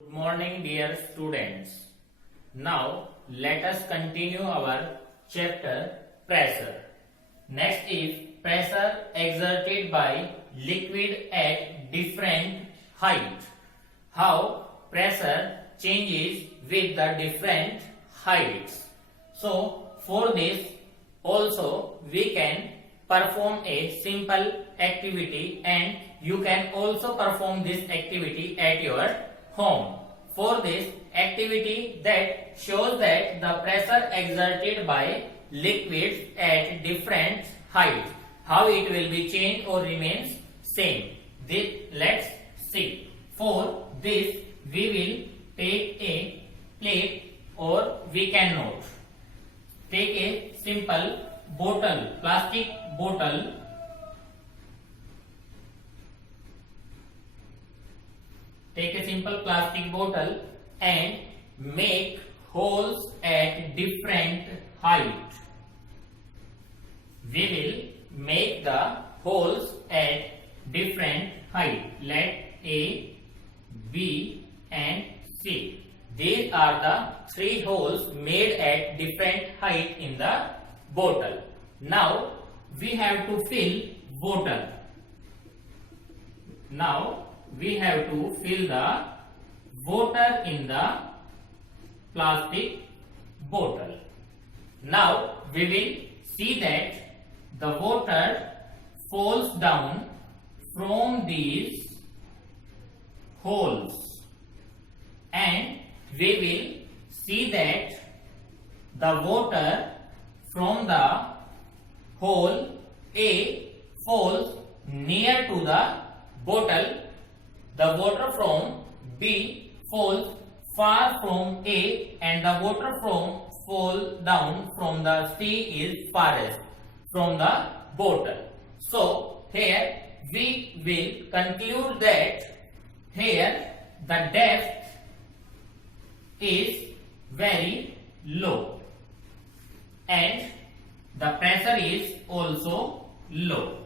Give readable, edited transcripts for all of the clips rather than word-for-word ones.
Good morning, dear students. Now let us continue our chapter pressure. Next is pressure exerted by liquid at different height. How pressure changes with the different heights. So for this also we can perform a simple activity, and you can also perform this activity at your home. For this activity that shows that the pressure exerted by liquids at different heights, how it will be changed or remains same. Let's see. For this we will take a plate, or we can note. Take a simple bottle, plastic bottle. Take a simple plastic bottle and make holes at different height. We will make the holes at different height. Let A, B and C. These are the three holes made at different height in the bottle. Now we have to fill water. Now we have to fill the water in the plastic bottle. Now we will see that the water falls down from these holes, and we will see that the water from the hole A falls near to the bottle. The water from B falls far from A, and the water from fall down from the C is farthest from the bottle. So here we will conclude that here the depth is very low and the pressure is also low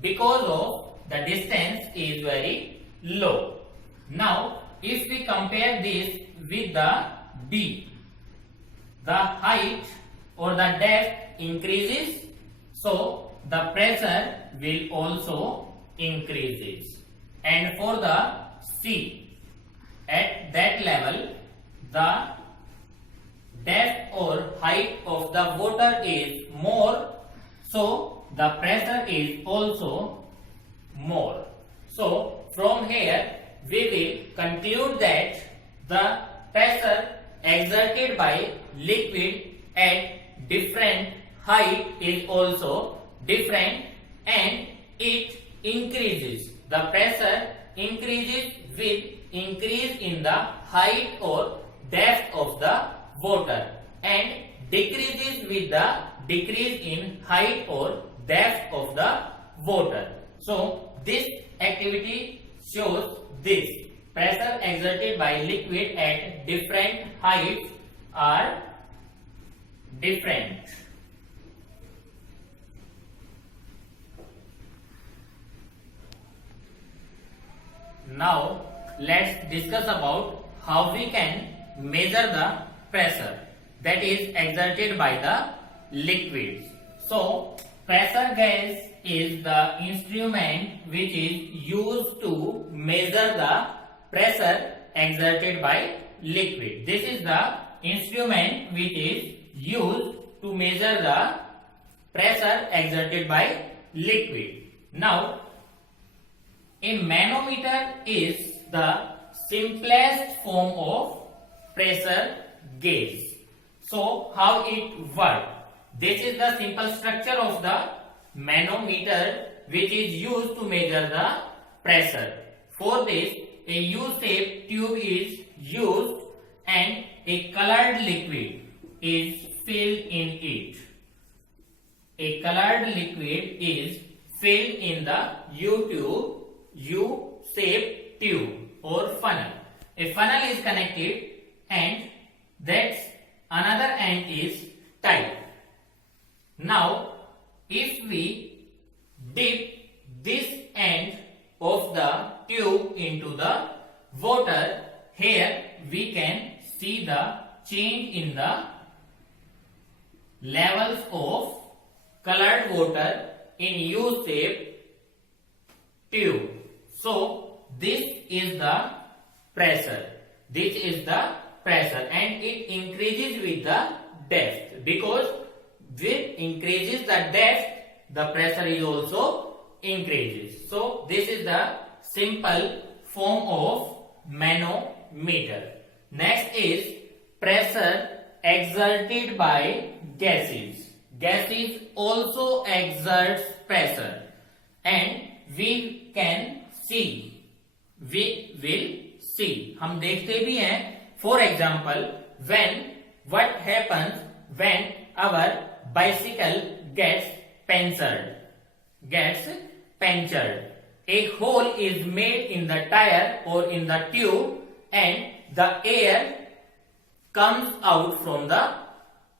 because of the distance is very low. Now if we compare this with the B, the height or the depth increases, so the pressure will also increases. And for the C, at that level the depth or height of the water is more, so the pressure is also more. So from here we will conclude that the pressure exerted by liquid at different height is also different, and it increases. The pressure increases with increase in the height or depth of the water, and decreases with the decrease in height or depth of the water. So this activity shows this pressure exerted by liquid at different heights are different. Now let's discuss about how we can measure the pressure that is exerted by the liquids. So pressure gauge is the instrument which is used to measure the pressure exerted by liquid. This is the instrument which is used to measure the pressure exerted by liquid. Now a manometer is the simplest form of pressure gauge. So how it works? This is the simple structure of the manometer which is used to measure the pressure. For this, a U-shaped tube is used and a colored liquid is filled in it. A colored liquid is filled in the U-shaped tube or funnel. A funnel is connected and that's another end is tight. Now if we dip this end of the tube into the water, here we can see the change in the levels of colored water in U-shaped tube. So this is the pressure. This is the pressure, and it increases with the depth, because with increases the depth, the pressure is also increases. So this is the simple form of manometer. Next is pressure exerted by gases. Gases also exerts pressure, and we can see. We will see. हम देखते भी हैं. For example, what happens when our bicycle gets punctured? A hole is made in the tire or in the tube, and the air comes out from the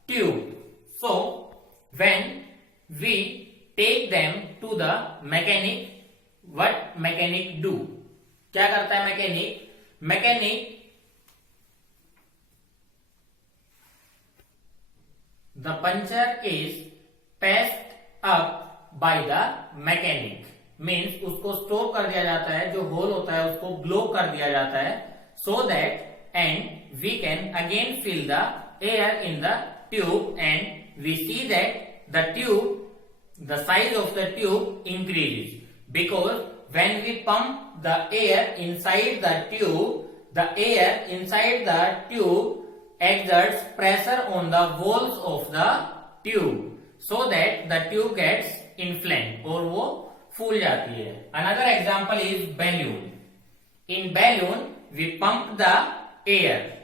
tube. So when we take them to the mechanic, what mechanic do? क्या करता है mechanic? The puncture is passed up by the mechanic. Means उसको stop कर दिया जाता है, जो whole होता है उसको ब्लॉक कर दिया जाता है, so that and we can again fill the air in the tube, and we see that the size of the tube increases, because when we pump the air inside the air inside the tube exerts pressure on the walls of the tube, so that the tube gets inflamed, और वो फूल जाती है. Another example is balloon. In balloon we pump the air.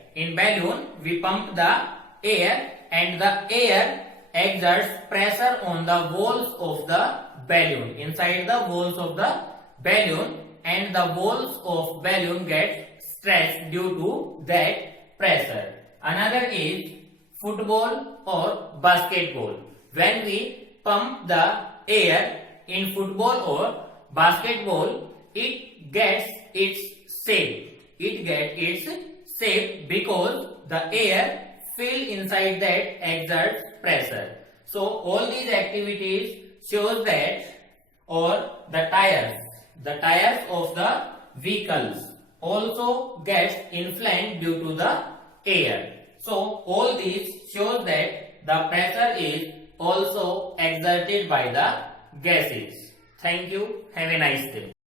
And the air exerts pressure on the walls of the balloon, inside the walls of the balloon, and the walls of balloon get stretched due to that pressure. Another is football or basketball. When we pump the air in football or basketball, it gets its shape. Because the air filled inside that exerts pressure. So all these activities shows that, or the tires of the vehicles also gets inflamed due to the air. So all these shows that the pressure is also exerted by the gases. Thank you. Have a nice day.